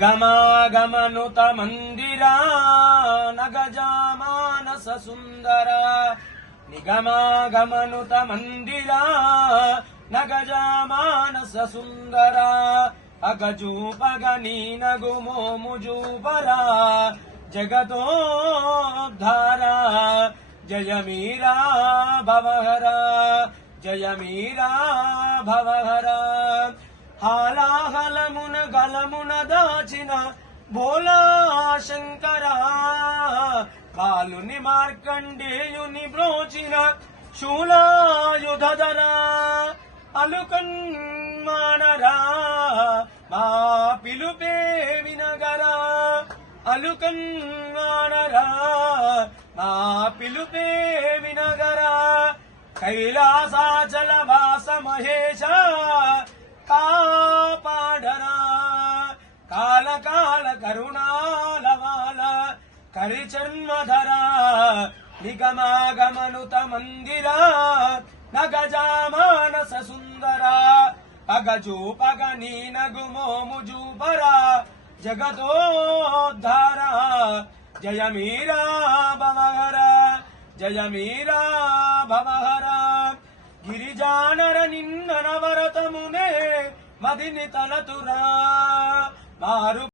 గమాగమనుత మందిరా నగజామానస సుందర నిగమాగమనుత మందిరా నగజామానస సుందర అగజూపగ నీనగు మోము జూపరా జగతోద్ధార జయ మీరా భవహర జయ మీరా భవహర హాలాహలమున గలమున దాచిన భోలా శంకరా కాలుని మార్కండేయుని బ్రోచిన శూలాయుధరా అలుకన్మానరా మా పిలుపే వినగరా అలుకన్మానరా మా పిలుపే వినగరా కైలాసాచల వాస మహేశ కాపాడరా కాల కాల కరుణాలవాల కరిచర్మధరా నిగమాగమనుత మందిరా నగజామానస సుందరా అగజూపగ నీనగు మోము జూపరా జగతోద్ధార జయ మీరా భవహర జయ మీరా భవహర గిరిజానర నిన్ననవరతమునే మదిని తలతురా మారు